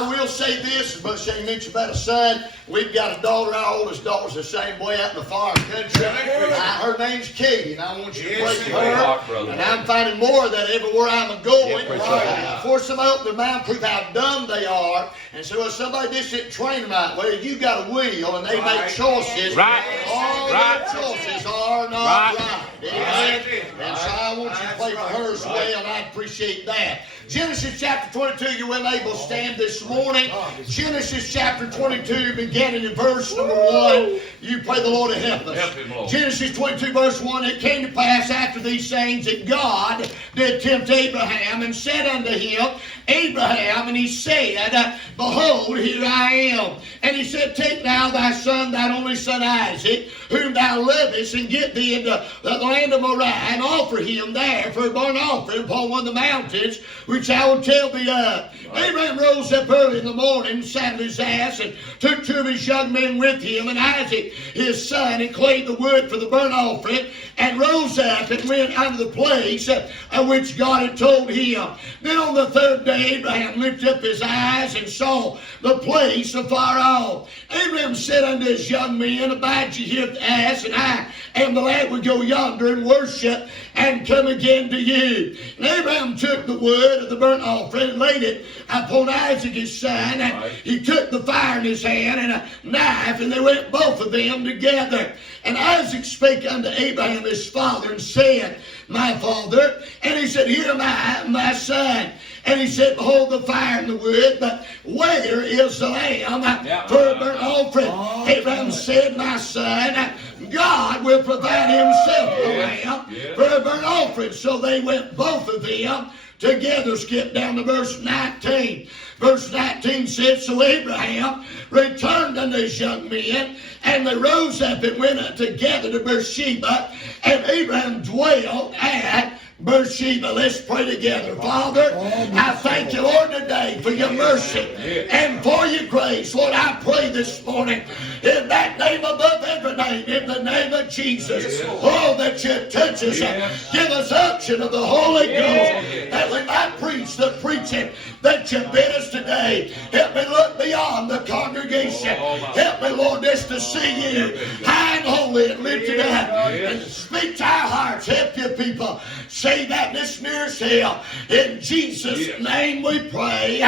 I will say this, as Brother Shane mentioned about a son. We've got a daughter. Our oldest daughter's the same way out in the far country. Her name's Katie, and I want you to pray for her. And I'm finding more of that everywhere I'm going. Force them out their mind, prove how dumb they are. And so if somebody just didn't train them right, well, you got a wheel, and they make choices. All their choices are not right. Amen. And so I want you to pray for her as well, and I appreciate that. Genesis chapter 22, you will able to stand this morning. Genesis chapter 22, beginning in verse number 1. You pray the Lord to help us. Help him, Lord. Genesis 22, verse 1. It came to pass after these things that God did tempt Abraham and said unto him, Abraham, and he said, Behold, here I am. And he said, Take now thy son, thine only son Isaac, whom thou lovest, and get thee into the land of Moriah, and offer him there for a burnt offering upon one of the mountains, which I will tell thee of. Abraham rose up early in the morning, saddled his ass, and took two of his young men with him, and Isaac his son, and clave the wood for the burnt offering, and rose up and went unto the place of which God had told him. Then on the third day Abraham lifted up his eyes and saw the place afar off. Abraham said unto his young men, Abide ye here at the ass, and I and the lad would go yonder and worship and come again to you. And Abraham took the wood of the burnt offering and laid it upon Isaac his son, and he took the fire in his hand and a knife, and they went both of them together. And Isaac spake unto Abraham his father and said, My father. And he said, Here am I, my son. And he said, Behold the fire and the wood, but where is the lamb for a burnt offering? Abraham said, My son, God will provide himself a lamb for a burnt offering. So they went both of them together. Skip down to verse 19. Verse 19 says, So Abraham returned unto his young men, and they rose up and went together to Beersheba, and Abraham dwelt at Beersheba. Let's pray together. Father, I thank you, Lord, today for your mercy and for your grace. Lord, I pray this morning in that name above every name, in the name of Jesus. Oh, that you touch us. Give us unction of the Holy Ghost that we might preach the preaching that you bid us today. Help me look beyond the congregation. Help me, Lord, just to see you high and holy and lifted up and speak to our hearts. Help your people. Say that this nearest hell. In Jesus' name we pray.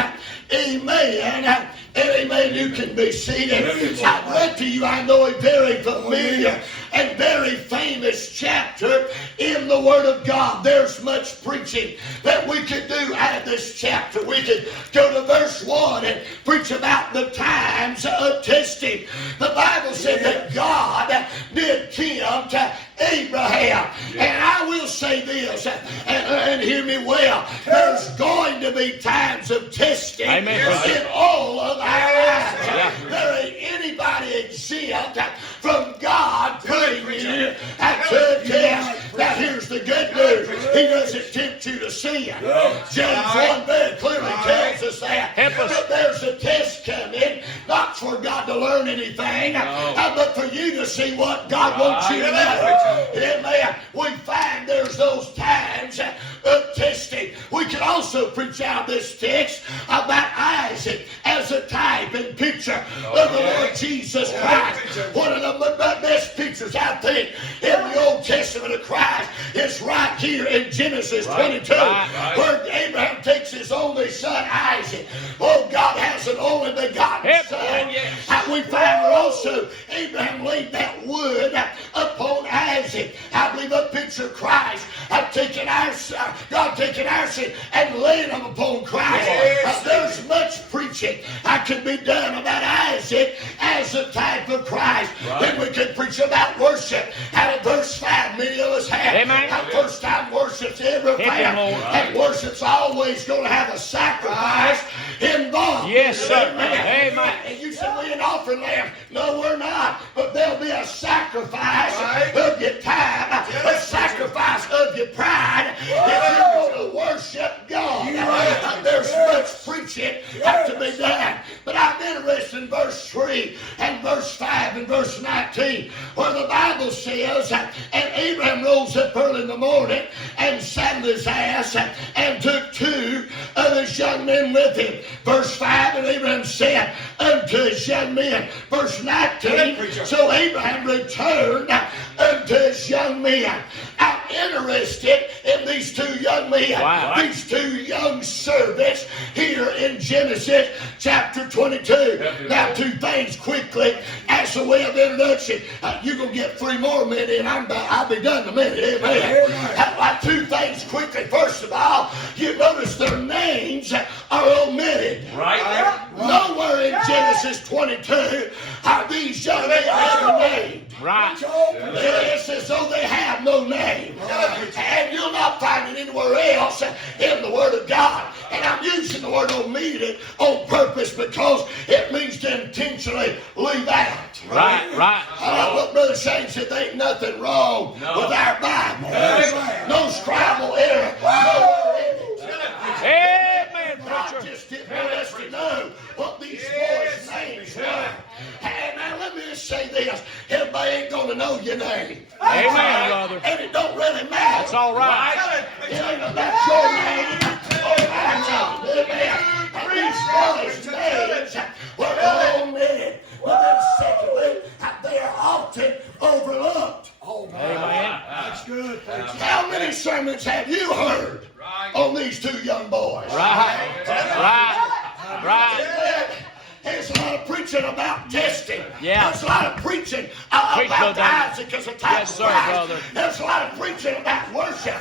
Amen. Amen. You can be seated. I've read to you, I know, a very familiar and very famous chapter in the Word of God. There's much preaching that we could do out of this chapter. We could go to verse 1 and preach about the times of testing. The Bible said that God did tempt Abraham. And I will say this, and hear me well, there's going to be times of testing in all of our lives. There ain't anybody exempt from God putting you to a test. Now here's the good news. He doesn't tempt you to sin. James 1 very clearly tells us that. But there's a test coming, not for God to learn anything, but for you to see what God wants you to know. Amen. We find there's those times of testing. We can also preach out this text about Isaac as a type and picture of the Lord Jesus Christ. One of the best pictures, I think, in the Old Testament of Christ is right here in Genesis 22, where Abraham takes his only son Isaac. Oh, God has an only begotten son. We find also Abraham laid that wood upon Isaac. I believe a picture of Christ. God taking our sin and laying them upon Christ. There's much preaching that could be done about Isaac as a type of Christ. Then we could preach about worship. Out of verse 5, many of us have. Our first time worship's ever found. And worship's always going to have a sacrifice involved. Yes, sir. Amen. And you said we an offering lamb. No, we're not. But there'll be a sacrifice of your time, a sacrifice of your pride. If you're going to worship God, there's much preaching have to be done. But I'm interested in verse 3 and verse 5 and verse 19, where the Bible says, And Abraham rose up early in the morning and saddled his ass and took two of his young men with him. Verse 5, and Abraham said unto his young men. Verse 19, so Abraham returned unto his young men. I'm interested in these two young men, these two young servants here in Genesis chapter 22. Now, two things quickly as a way of introduction. You're going to get 3 more minutes, and I'll be done in a minute. Amen. How about 2 things quickly? First of all, you notice their names are omitted. Right. Nowhere in Genesis 22 are these young men ever named. Right. It's as though they have no name. And you'll not find it anywhere else in the Word of God. And I'm using the word omitted on purpose because it means to intentionally leave out. Right. What Brother Shane said, there ain't nothing wrong with our Bible. No scribal error. Amen, God preacher. just didn't want us to know what these boys' names were. And now let me just say this. Everybody ain't going to know your name. Amen, brother. And it don't really matter. It's all right. It ain't about your name or my name. Amen. And these boys' names were omitted. But then secondly, they are often overlooked. Amen. That's good. How many sermons have you heard on these two young boys? Right. There's a lot of preaching about testing. Yeah. There's a lot of preaching Preach, about Brother. Isaac as a type Yes, of sir, Christ. brother. There's a lot of preaching about worship.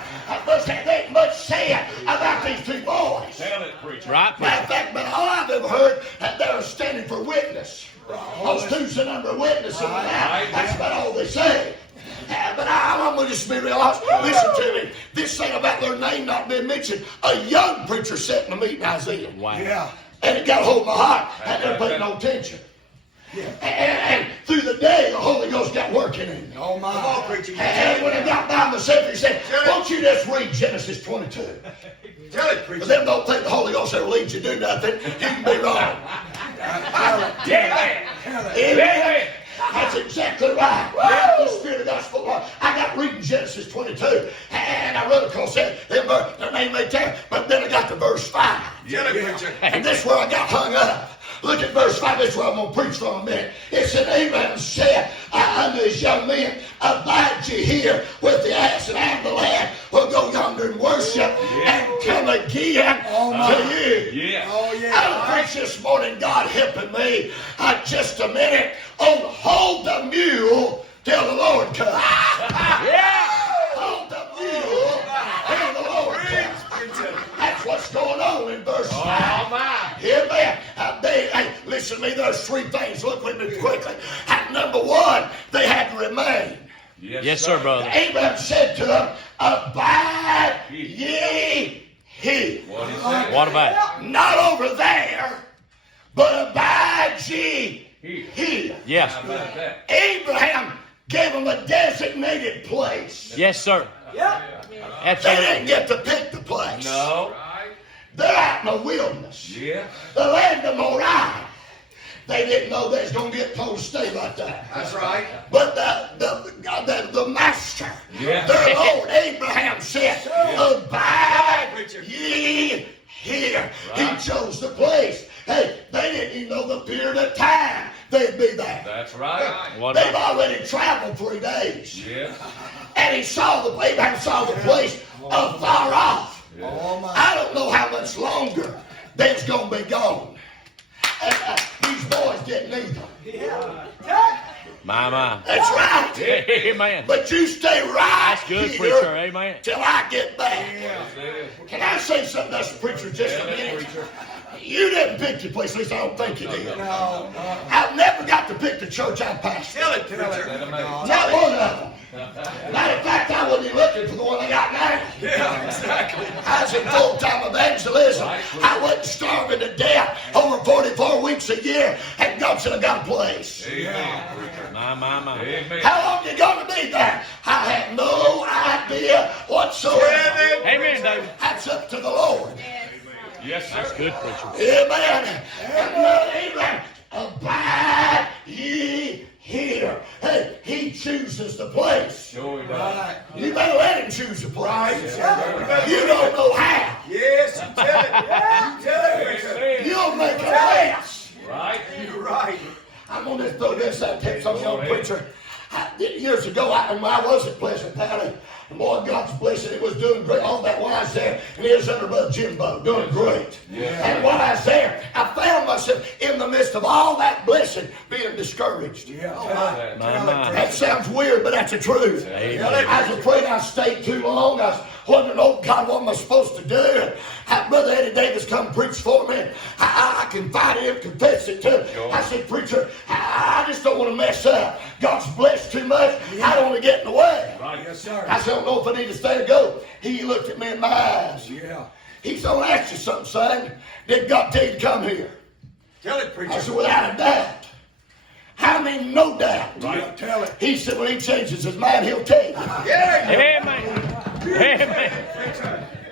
But there ain't much said about these two boys. Tell it, preacher. Right, Matter of preacher. fact, but all I've ever heard that they were standing for witness. Those two's the number of witnesses. That's about all they say. But I'm going to just be real honest. Listen to me. This thing about their name not being mentioned, a young preacher sat in the meeting in Isaiah. Wow. Yeah. And it got a hold of my heart. I never paid no attention. Yeah. And through the day, the Holy Ghost got working in me. Oh my. Come on, preacher. And when I got by myself, he said, won't you just read Genesis 22? Tell it, But preacher. them don't think the Holy Ghost ever leads you to do nothing. You can be wrong. Amen. That's exactly right. The Spirit of God's full of. I got reading Genesis 22, and I run across that. Their name may tell, but then I got to verse 5. Tell it, preacher. And this is where I got hung up. Look at verse 5. This is where I'm going to preach for a minute. It said, Abraham said unto his young men, abide ye here with the ass and I and the lad. We'll go yonder and worship and come again to you. Yeah. Oh yeah. I'll preach this morning, God helping me just a minute on hold the mule till the Lord comes. Hold the mule till the Lord comes. That's what's going on in verse 5. Oh, my. Amen. Hey, listen to me. There's 3 things. Look with me quickly. Number 1, they had to remain. Yes, sir, brother. Abraham said to them, abide ye here. What about it? Not over there, but abide ye here. Yes. How about that? Abraham gave them a designated place. Yes, sir. They Absolutely. didn't get to pick the place. No. They're out in the wilderness. Yeah. The land of Moriah. They didn't know they was going to get told to stay like that. That's right. But the master, their Lord Abraham said, abide ye here. He chose the place. Hey, they didn't even know the period of time they'd be there. That's right. What They've about already traveled 3 days. Yeah. And Abraham saw the place afar off. Oh my. I don't know how much longer they's going to be gone. And, these boys didn't either. my? That's right. Amen. But you stay right That's good, here preacher. Amen. till I get back. Yeah. Can I say something to us, preacher, just a minute? You didn't pick your place, at least I don't think you did. No. I've never got to pick the church I pastor. Tell it, preacher. Not one of them. Matter of fact, I wasn't even looking for the one I got now. Yeah, exactly. I was in full-time evangelism. I wasn't starving to death over 44 weeks a year, and God said I got a place. Amen. My. Amen. How long you gonna be there? I have no idea whatsoever. Amen, David. That's up to the Lord. Yes, sir. That's good preacher. Amen. Amen. Abide ye here. Hey, he chooses the place. Sure he does. Right. You better let him choose the place. Right. You don't know how. Yes, you tell it. You tell it, preacher. Amen. You'll make a mess. Right? You're right. I'm going to throw this out there, some young preacher. Years ago, when I was at Pleasant Valley, and boy, God's blessing, it was doing great. All that while I was there, and he was under Brother Jimbo, doing great. Yeah. And while I was there, I found myself in the midst of all that blessing being discouraged. Yeah. My. That sounds weird, but that's the truth. Amen. I was afraid I stayed too long. I was wondering, oh God, what am I supposed to do? Brother Eddie Davis come preach for me. I confided him, confessed it to him. Sure. I said, preacher, I just don't want to mess up. God's blessed too much. I don't want to get in the way. Right. Yes, sir. I said, I don't know if I need to stay or go. He looked at me in my eyes. Yeah. He's going to ask you something, son. Did God tell you to come here? Tell it, I preacher. said, without a doubt. How many no doubt? Right. Tell it. He said, when he changes his mind, he'll tell you. Yeah. Amen. Amen.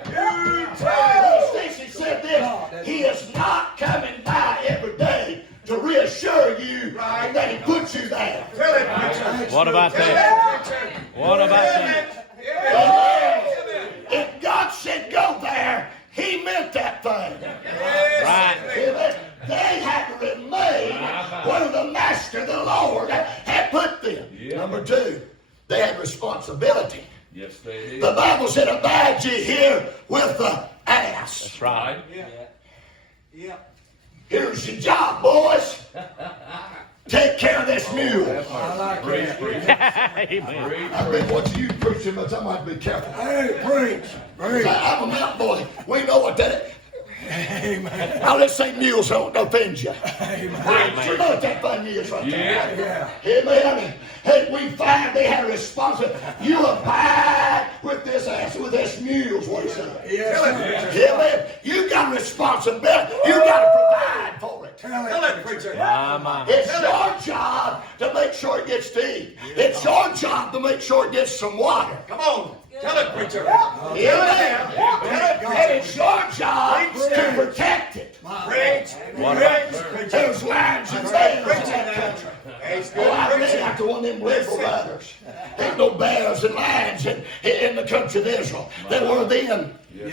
You tell it. Stacy said this, he is not coming by every day to reassure you that he put you there. Tell it, preacher. What about Tell that? it, preacher. What about that? If God said go there, he meant that thing. Right. Amen. They had to remain where the Master, the Lord, had put them. Yeah. Number two, they had responsibility. Yes, they did. The Bible said, abide ye here with the ass. That's right. Yeah. Here's your job, boys. Take care of this mule. I like Preach, that. preach, Amen. preach. I've been watching you preaching, but I might be careful. Hey, preach. Preach. I'm a mountain boy. We know what that is. Amen. Now let's say mules don't offend you. Amen. You know what that thing is right there. Yeah. Amen. Hey, we find they had a responsibility. You abide with this ass, with this mule's what he said. Yes, sir. Amen. You got responsibility. You got to provide for it. Tell it, preacher. My. It's your job to make sure it gets to eat. It's your job to make sure it gets some water. Come on. Tell it, preacher. Amen. And it's your job to protect it. Preach. What Preach. There's lines and bears in that country. It's Oh, I really good. like the one of them liberal brothers. Ain't no bears and lions in the country of Israel. They were then. Yeah.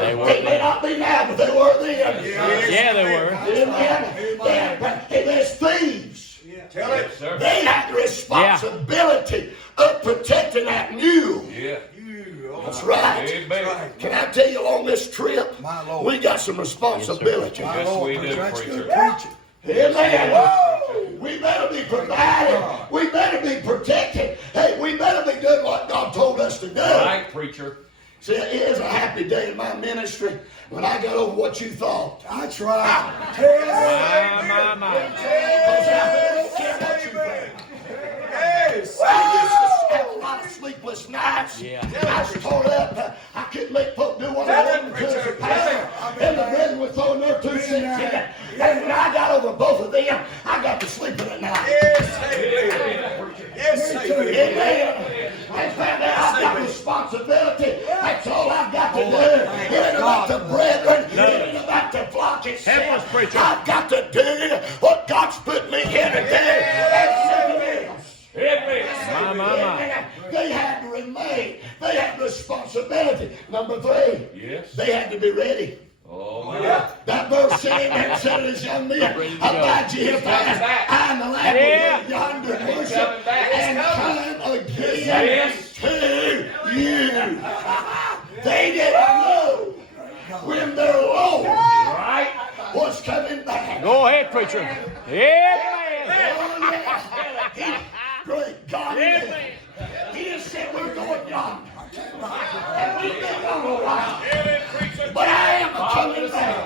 They were. They may not be now, but they were then. Yeah, they were. Amen. Hey, there's thieves. Tell it. Yes, sir. They had the responsibility of protecting that mule. Yeah. That's right. Amen. Can I tell you along this trip, My Lord. we got some responsibility. Yes, we do, That's preacher. good preaching. Amen. Woo! We better be provided. We better be protected. Hey, we better be doing what God told us to do. Right, preacher. See, it is a happy day in my ministry when I got over what you thought. I try. My. Because I don't care what you think. Yes. I used to have a lot of sleepless nights. Yeah. I was tore up. I couldn't make folk do what I wanted to as a pastor. And the brethren were throwing their 2 cents in it. And when I got over both of them, I got to sleeping at night. Yes, amen. Yes, amen. Amen. I found out I've got responsibility. That's all I've got to do. It ain't about the brethren. It ain't about the flock itself. Help us, preacher. I've got to do what God's put me here to do. That's something else. Amen. My. They had to remain. They had responsibility. Number 3, Yes. they had to be ready. Oh, yeah. That verse said and said to his young men, abide ye here fast. I am the Lamb Yeah. of yonder worship coming back. and come again Yes. to you. They didn't know when their Lord Right. was coming back. Go ahead, preacher. Amen. Oh, yeah. Great God. He just said we're going yonder. And we've been gone a while. But I am coming back.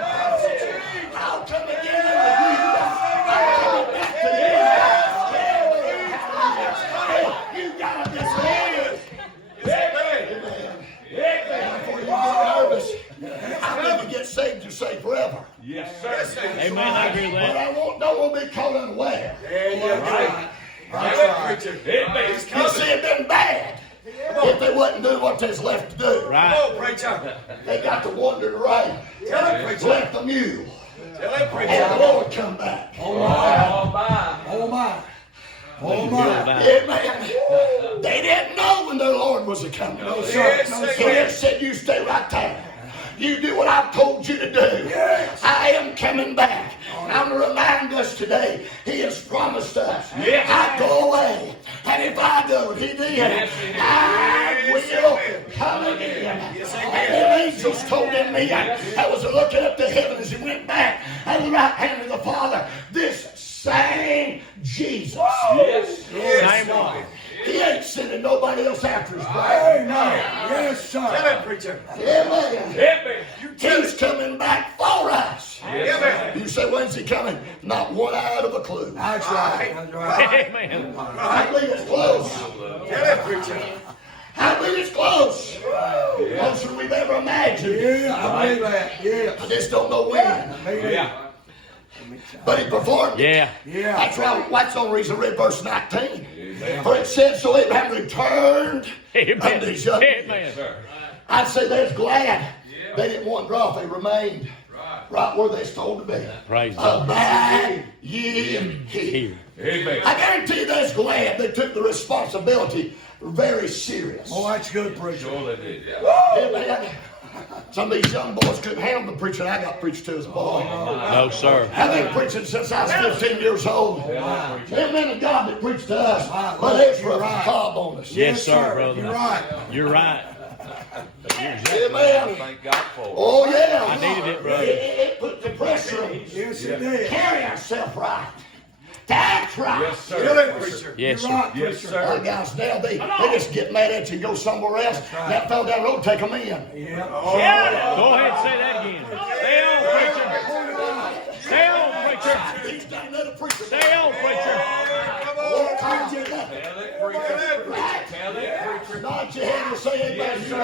I'll come again with you. I'll come back to you. You gotta be serious. Before you get nervous, I need to get saved to save forever. Yes, sir. Amen. I agree with But that. I don't want to be caught unaware. There you go. Right. That's right. Amen. You see, it'd been bad if they wasn't right. Come on, preacher. They got to wander around. Tell him, preacher. Left the mule. Tell him, And the preacher. Lord come back. Oh, my. Oh, my. Oh, my. Oh, Mule my. down. Amen. They didn't know when their Lord was a coming. No, sir. Yes, No, sir. He sir. just said, you stay right there. You do what I've told you to do. Yes. I am coming back. I'm going to remind us today, He has promised us. Yes. I go away. And if I do, He did. Yes, He did. I will come again. And the angels told Him that was looking up to heaven as He went back at the right hand of the Father. This same Jesus. Yes. Yes, Same one. sir. He ain't sending nobody else after His bride. Amen. Yes, Tell sir. him, preacher. Amen. Hit me. You tell He's it. coming back for us. Yes, sir. You say, when's He coming? Not one out of a clue. That's right. That's right. Amen. I believe it's close. Tell him, preacher. I believe it's close. Closer than we've ever imagined. Yeah, I believe that. Yeah. I just don't know when. Maybe. Yeah. But He performed it. Yeah. Yeah. That's right. That's the only reason I read verse 19. For it said, so Abraham returned unto his young men. Amen. Sir. I'd say they're glad they didn't wander off. They remained right where they're told to be. Praise God. Abide ye here. Here. Amen. I guarantee you they're glad they took the responsibility very serious. Oh, that's good, preacher. Sure they did. Yeah. Amen. Some of these young boys couldn't handle the preaching I got preached to as a boy. No, sir. I've been preaching since I was 15 years old. Amen to God that preached to us, but it's for a fob on us. Yes, sir, brother. You're right. You're right. Amen. Thank God for it. Oh, yeah. I needed it, brother. It put the pressure on us. Yes, it did. Carry ourselves right. That's right. Yes, sir. Tell him, preacher. Yes, You're sir. right, Yes, preacher. sir. Our guys now, they just get mad at you and go somewhere else. right. That fell down the road, take them in. Yeah. Go ahead and say that again. Stay on, preacher. Stay on, preacher. He's got another preacher. Stay on, preacher. Come Oh, on, come preacher. on. Tell it, preacher. Tell it, preacher. Nod your head and say amen. Tell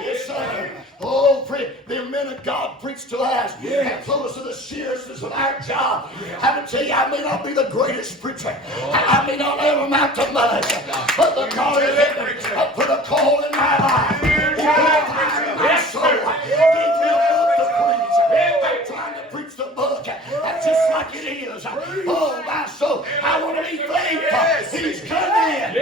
Yes, sir. Oh, the men of God preached to us and told us of the seriousness of our job. I can tell you, I may not be the greatest preacher. I may not ever amount to much. But the God in heaven put a call in my life. He put a fire in my soul. He gave me a book to preach. I'm trying to preach the book just like it is. Oh, my soul. I want to be faithful. He's coming.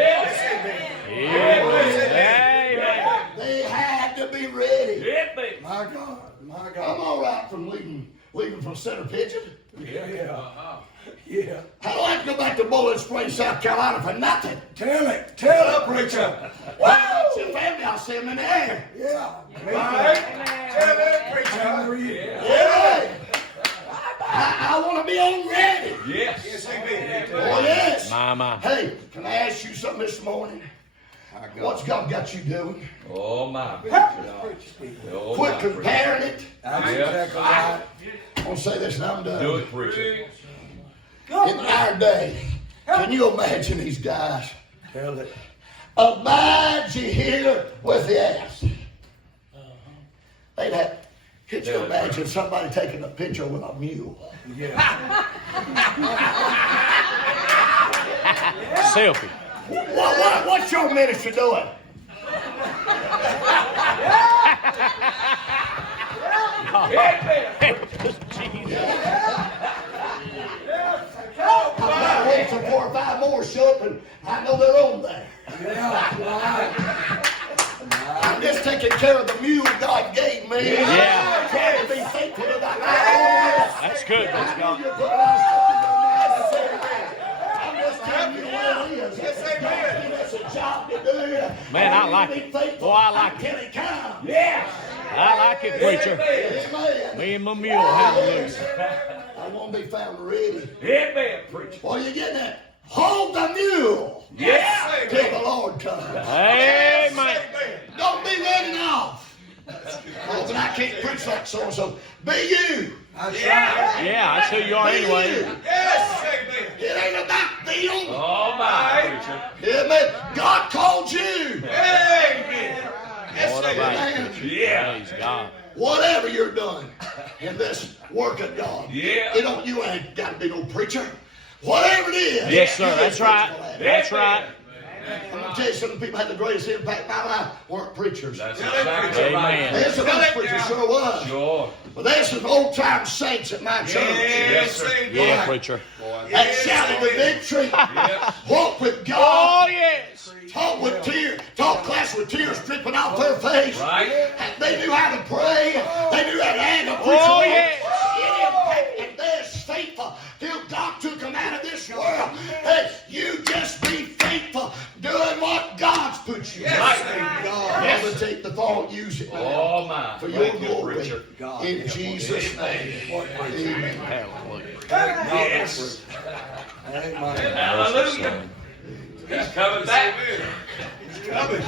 Amen. They had to be ready. Hit me. My God. My I'm God. all right from leaving from Center Pigeon. Yeah. Yeah. I don't like to go back to Bowling Springs, South Carolina for nothing. Tell it. Tell it, preacher. Wow, it's your family. I'll see them in the air. Yeah. Tell it, preacher. Hallelujah. Yeah. I want to be on ready. Yes. Yes, amen. Oh, yes. My. Hey, can I ask you something this morning? What's God got you doing? Oh, my preacher. Oh, Quit my preacher. comparing it. That's exactly right. I'm going to say this and I'm done. Do it, preacher. In our day, can you imagine these guys? Tell it. Abide ye here with the ass. They'd have, could you imagine somebody taking a picture with a mule? Yeah. Selfie. What's your ministry doing? I'm waiting till 4 or 5 more show up and I know they're on there. Yeah. I'm just taking care of the mule God gave me. Yeah. Trying to be faithful to that. I That's good. That's God. you're putting out something I'm just telling you what it is. Yes, amen. It's a job to do. Man, I like it. Boy, I like it. Until he comes. Yes. I like it, preacher. Amen. Me and my mule. Hallelujah. I want to be found ready. Hit me, preacher. What are you getting at? Hold the mule Yes. till the Lord comes. Amen. Don't be running off. Oh, but I can't preach like so-and-so. Be you. That's right. Yeah, that's who you are Be anyway. you. Yes, amen. It ain't about them. Oh, my preacher. Amen. God called you. Amen. What about Amen. preacher? Yeah. Praise God. Whatever you're doing in this work of God. Yeah. You ain't got to be no preacher. Whatever it is. Yes, sir. you That's be right. faithful at it. That's right. I'm going to tell you, some of the people had the greatest impact in my life weren't preachers. That's exactly Amen. right. There's some other preachers, sure was. Sure. But there's some old-time saints at my church Yes, sir. Yeah, preacher. that shouted the victory, Yes. walked with Oh, God, yes. taught with tears, taught class with tears dripping off their face. Right. And they knew how to pray. They knew how to hang a preacher. Oh, yes. And they're faithful till God took them out of this world. Hey, you just be faithful doing what God's put you in. Right. God, I'm going to take the thought, use it now Oh, my. for your Thank you, glory. preacher. In Jesus' name. Amen. Hallelujah. Yes. Hallelujah. He's coming back. Coming.